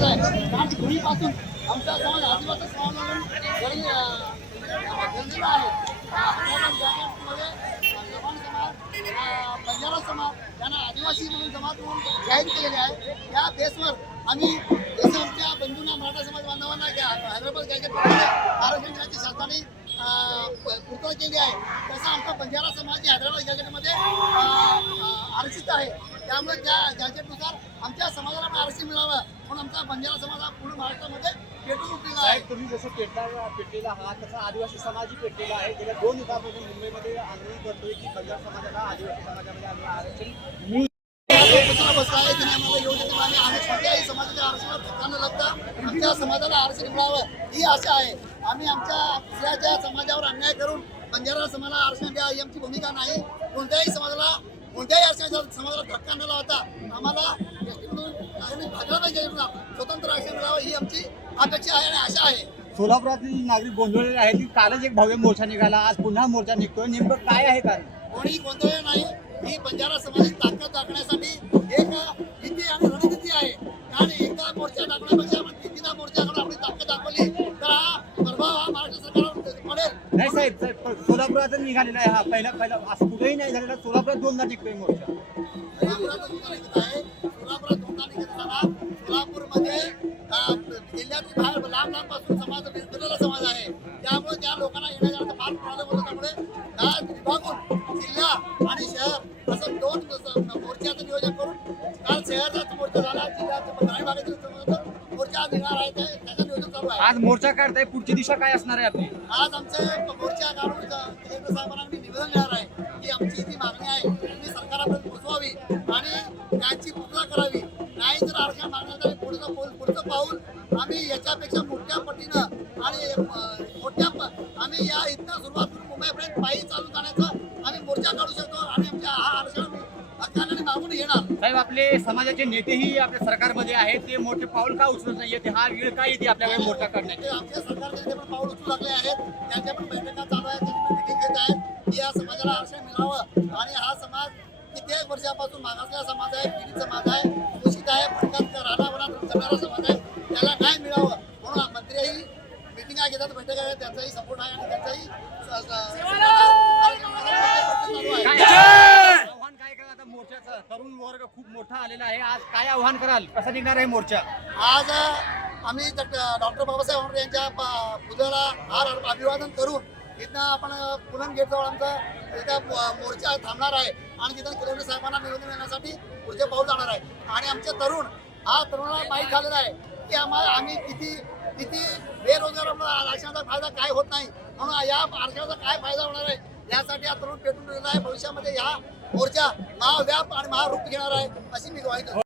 गरज आहे. कारण पूर्वीपासून आमचा समाज आदिवासी समाज म्हणून गरजेला आहे. मध्ये चव्हाण समाज, बंजारा समाज यांना आदिवासी म्हणून समाज म्हणून जाहीर केलेले आहे. या बेसवर आम्ही जसं आमच्या बंधूंना मराठा समाज बांधवांना हैदराबाद गॅजेटमध्ये आरक्षण देण्याची शासनाने पूर्तता केली आहे, तसं आमचा बंजारा समाज हैदराबाद गॅजेटमध्ये आरक्षित आहे. त्यामुळे त्या गॅजेटनुसार आमच्या समाजाला पण आरक्षण मिळावं म्हणून आमचा बंजारा समाज हा पूर्ण महाराष्ट्रामध्ये पेटून उठलेला आहे. तुम्ही जसं पेटलेला हा तसा आदिवासी समाजही पेटलेला आहे. गेल्या 2 दिवसापासून मुंबईमध्ये आंदोलन करतोय की बंजारा समाजाला आदिवासी समाजामध्ये आरक्षण मिळू बसला आहे. त्यांनी आम्हाला योग्य ते आम्ही कोणत्याही समाजाच्या आरक्षणाला धक्का न लागता आमच्या समाजाला आरक्षण मिळावं ही आशा आहे. आम्ही आमच्या दुसऱ्याच्या समाजावर अन्याय करून बंजारा समाजाला आरक्षण द्या ही आमची भूमिका नाही. कोणत्याही समाजाला कोणत्याही समाजाला धक्का न लावता आम्हाला भाजला पाहिजे, स्वतंत्र आरक्षण मिळावं ही आमची अपेक्षा आहे आणि आशा आहे. सोलापुरातील नागरिक गोंधळलेले आहेत की कालच एक भव्य मोर्चा निघाला, आज पुन्हा मोर्चा निघतोय, नेमकं काय आहे कारण? कोणी गोंधळ नाही. ही बंजारा समाजाची ताकद दाखवण्यासाठी एक नीती आणि रणनीती आहे. कारण एकदा मोर्चा दाखवण्यापेक्षा आपण कितीदा मोर्चा करून आपली ताकद दाखवली तर हा प्रभाव हा महाराष्ट्र सरकारवर पडेल. नाही साहेब, सोलापुरात निघालेला आहे हा पहिला असं कुठेही नाही झालेला. सोलापुरात 2दा निघतोय मोर्चा. सोलापुरात निघत आहे. सोलापुरात 2दा निघत असताना सोलापूरमध्ये जिल्ह्यातील बाहेर लांब पासून समाज विरघळलेला समाज आहे. त्यामुळे त्या लोकांना येण्याचा फार प्रॉब्लेम होतो. त्यामुळे विभागून जिल्हा आणि शहर असं 2 मोर्चाचं नियोजन करून काल शहरचा मोर्चा झाला, जिल्ह्याचा ग्रामीण भागातील मोर्चा निघणार आहे. त्याचं नियोजन चालू आहे. आज मोर्चा काढताय, पुढची दिशा काय असणार आहे आपली? आज आमचे मोर्चा काढून कलेक्टर साहेबांना आम्ही निवेदन देणार आहे की आमची जी मागणी आहे ती सरकारपर्यंत पोहोचवावी आणि त्यांची पूर्तता करावी. नाही तर आरक्षण मागण्याचा पुढचं पाऊल आम्ही याच्यापेक्षा मोठ्या पटीनं आणि आम्ही या इथनं सुरुवात करून मुंबईपर्यंत पायी चालू जाण्याचा आम्ही मोर्चा काढू शकतो आणि आमच्या हा आरक्षण हक्काने मागून येणार. साहेब, आपले समाजाचे नेतेही आपल्या सरकारमध्ये आहेत, ते मोठे पाऊल का उचलत नाही येते? हा वेळ काय येते आपल्याकडे मोर्चा करण्याची? आमच्या सरकारचे जे पण पाऊल उचलू लागले आहेत त्यांच्या पण बैठका चालू आहेत, त्यांची पण मिटिंग घेत आहेत की या समाजाला आरक्षण मिळावं. आणि हा समाज कित्येक वर्षापासून मागासलेला समाज आहे, पीडित समाज आहे, शोषित आहे, फटकात राहणारा करणारा समाज आहे, त्याला काय मिळावं म्हणून मंत्रीही मिटिंगा घेतात, बैठका घेतात, त्यांचाही सपोर्ट आहे आणि त्यांचाही आव्हान काय कराल आता मोर्चाचं? तरुण वर्ग खूप मोठा आलेला आहे, आज काय आव्हान कराल? कसा निघणार आहे मोर्चा? आज आम्ही डॉक्टर बाबासाहेब आंबेडकर यांच्या पुतळ्याला अभिवादन करून इथनं आपण पूनम गेटजवळ आमचा इथं मोर्चा थांबणार आहे आणि तिथं कलेक्टर साहेबांना निवेदन देण्यासाठी पुढचे पाऊल जाणार आहे. आणि आमचे तरुणाला माहीत झालेला आहे की आम्ही किती बेरोजगार आरक्षणाचा फायदा काय होत नाही, म्हणून या आरक्षणाचा काय फायदा होणार आहे यासाठी हा तरुण पेटून आहे. भविष्यामध्ये हा मोर्चा महाव्याप आणि महारूप घेणार आहे अशी मी ग्वाही देतो.